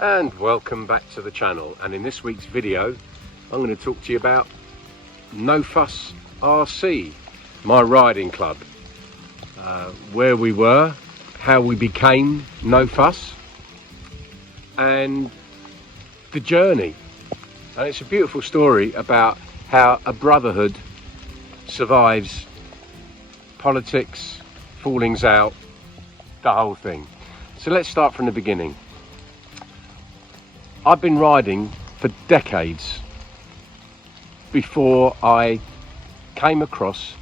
And welcome back to the channel, and in this week's video I'm going to talk to you about NoFussRC, my riding club, where we were, how we became No Fuss, and the journey. And it's a beautiful story about how a brotherhood survives politics, fallings out, the whole thing. So let's start from the beginning. I've been riding for decades before I came across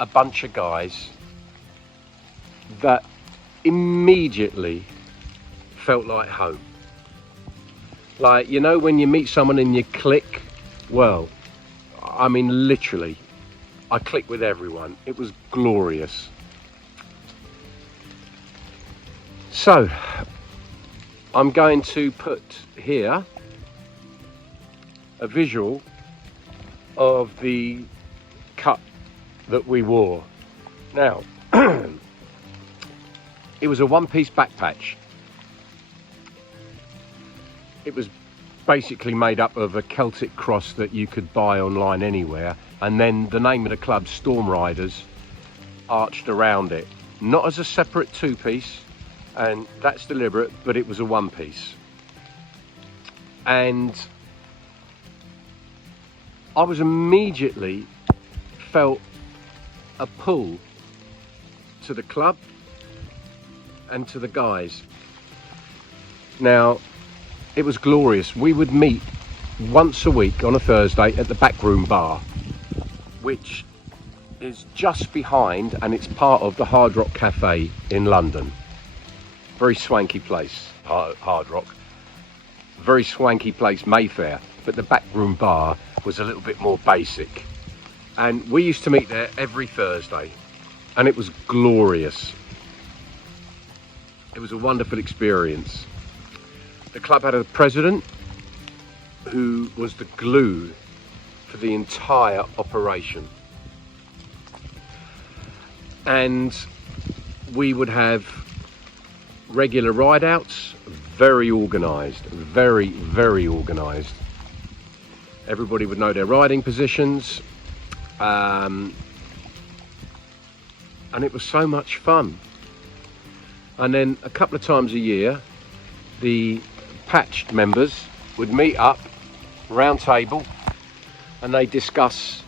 a bunch of guys that immediately felt like home. Like, you know, when you meet someone and you click, well, I mean literally, I clicked with everyone. It was glorious. So I'm going to put here a visual of the cut that we wore. Now, it was a one-piece back patch. It was basically made up of a Celtic cross that you could buy online anywhere, and then the name of the club, Storm Riders, arched around it. Not as a separate two-piece, and that's deliberate, but it was a one-piece. And I was immediately felt a pull to the club and to the guys. Now, it was glorious. We would meet once a week on a Thursday at the Backroom Bar, which is just behind, and it's part of the Hard Rock Cafe in London. Very swanky place, Hard Rock. Very swanky place, Mayfair, but the Backroom Bar was a little bit more basic. And we used to meet there every Thursday, and it was glorious. It was a wonderful experience. The club had a president who was the glue for the entire operation. And we would have regular ride outs, very organised, very, very organised. Everybody would know their riding positions, and it was so much fun. And then a couple of times a year, the patched members would meet up, round table, and they discuss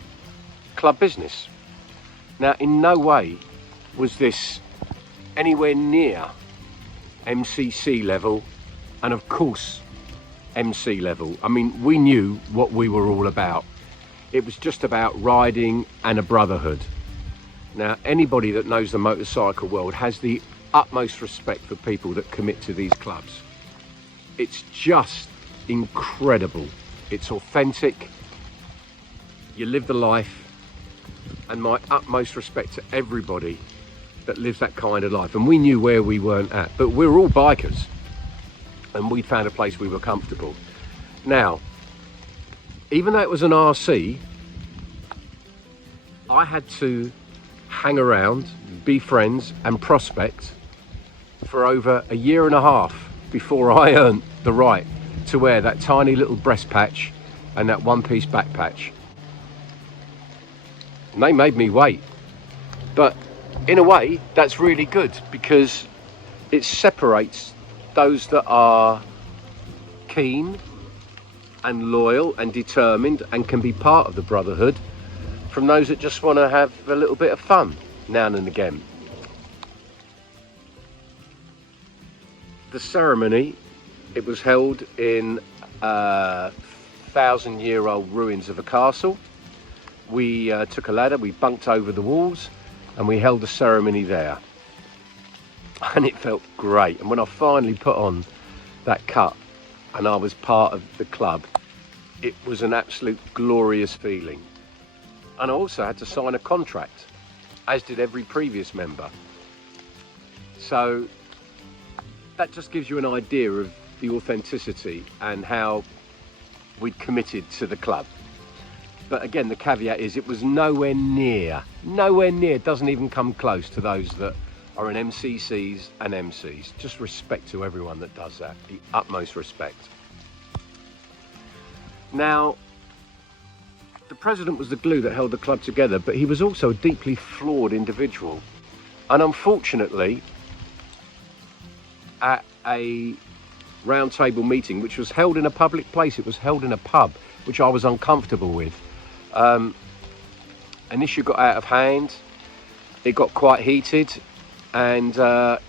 club business. Now, in no way was this anywhere near MCC level, and of course MC level. I mean, we knew what we were all about. It was just about riding and a brotherhood. Now, anybody that knows the motorcycle world has the utmost respect for people that commit to these clubs. It's just incredible. It's authentic. You live the life, and my utmost respect to everybody that lives that kind of life. And we knew where we weren't at, but we were all bikers, and we'd found a place we were comfortable. Now, even though it was an RC, I had to hang around, be friends and prospect for over a year and a half before I earned the right to wear that tiny little breast patch and that one-piece back patch. And they made me wait, but in a way that's really good, because it separates those that are keen and loyal and determined and can be part of the brotherhood from those that just want to have a little bit of fun now and again. The ceremony, it was held in 1,000-year-old ruins of a castle. We took a ladder, we bunked over the walls, and we held the ceremony there. And it felt great. And when I finally put on that cut and I was part of the club, it was an absolute glorious feeling. And I also had to sign a contract, as did every previous member. So that just gives you an idea of the authenticity and how we'd committed to the club. But again, the caveat is it was nowhere near, doesn't even come close to those that are in MCCs and MCs. Just respect to everyone that does that, the utmost respect. Now, the president was the glue that held the club together, but he was also a deeply flawed individual. And unfortunately, at a round table meeting, which was held in a public place, it was held in a pub, which I was uncomfortable with. An issue got out of hand, it got quite heated, and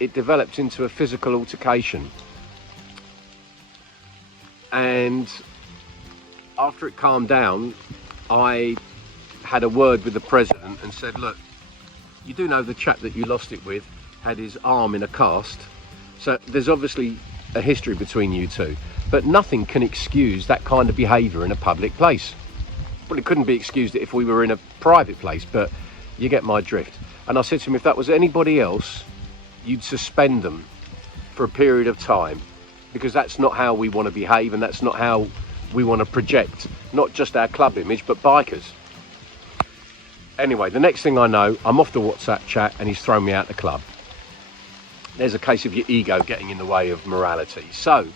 it developed into a physical altercation. And after it calmed down, I had a word with the president and said, look, you do know the chap that you lost it with had his arm in a cast, so there's obviously a history between you two, but nothing can excuse that kind of behaviour in a public place. Well, it couldn't be excused if we were in a private place, but you get my drift. And I said to him, if that was anybody else, you'd suspend them for a period of time, because that's not how we want to behave, and that's not how we want to project not just our club image, but bikers. Anyway, the next thing I know, I'm off the WhatsApp chat and he's thrown me out the club. There's a case of your ego getting in the way of morality. So,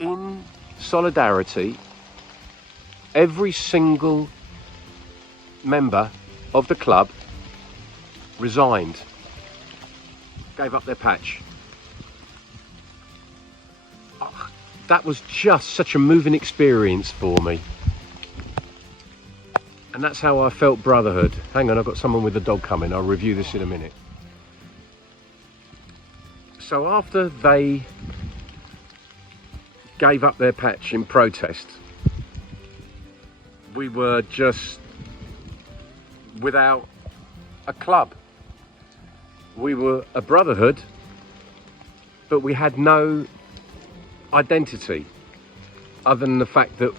in solidarity, every single member of the club resigned, gave up their patch. Oh, that was just such a moving experience for me. And that's how I felt Brotherhood. Hang on, I've got someone with a dog coming. I'll review this in a minute. So after they gave up their patch in protest, we were just without a club. We were a brotherhood, but we had no identity other than the fact that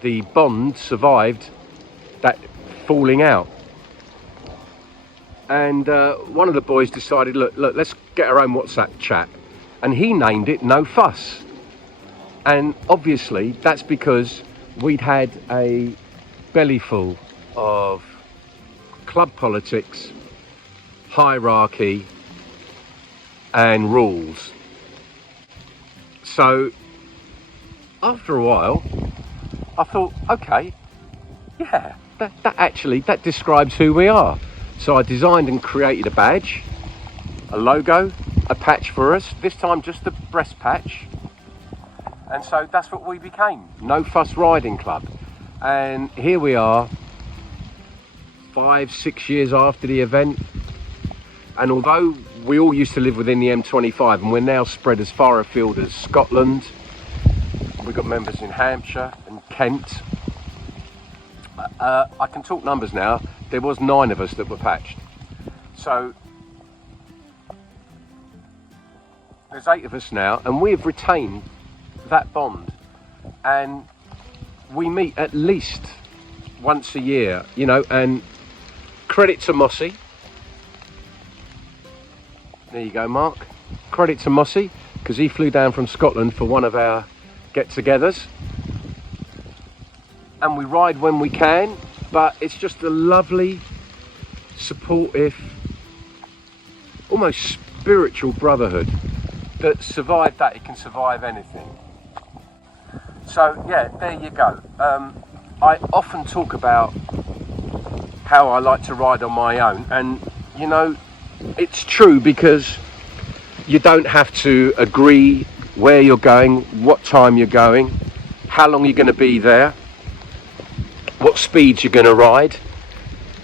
the bond survived that falling out. And one of the boys decided, look, let's get our own WhatsApp chat, and he named it No Fuss. And obviously that's because we'd had a bellyful of club politics, hierarchy and rules. So after a while I thought, okay, yeah, that describes who we are. So I designed and created a badge, a logo, a patch for us, this time just the breast patch. And so that's what we became, No Fuss Riding Club. And here we are, 5-6 years after the event. And although we all used to live within the M25, and we're now spread as far afield as Scotland, we've got members in Hampshire and Kent. I can talk numbers now. There was 9 of us that were patched. So there's 8 of us now, and we've retained that bond, and we meet at least once a year, you know. And credit to Mossy, there you go, Mark, credit to Mossy, because he flew down from Scotland for one of our get-togethers, and we ride when we can. But it's just a lovely, supportive, almost spiritual brotherhood that survived that. It can survive anything. So yeah, there you go. I often talk about how I like to ride on my own, and you know, it's true, because you don't have to agree where you're going, what time you're going, how long you're going to be there, what speeds you're going to ride,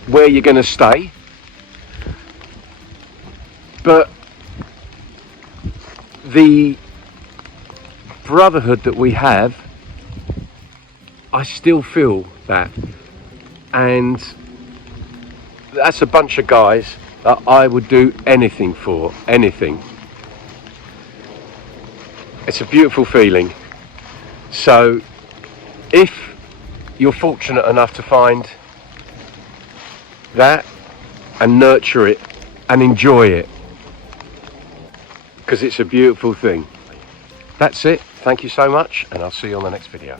where you're going to stay. But the brotherhood that we have, I still feel that, and that's a bunch of guys that I would do anything for, anything. It's a beautiful feeling. So if you're fortunate enough to find that and nurture it and enjoy it, because it's a beautiful thing. That's it. Thank you so much, and I'll see you on the next video.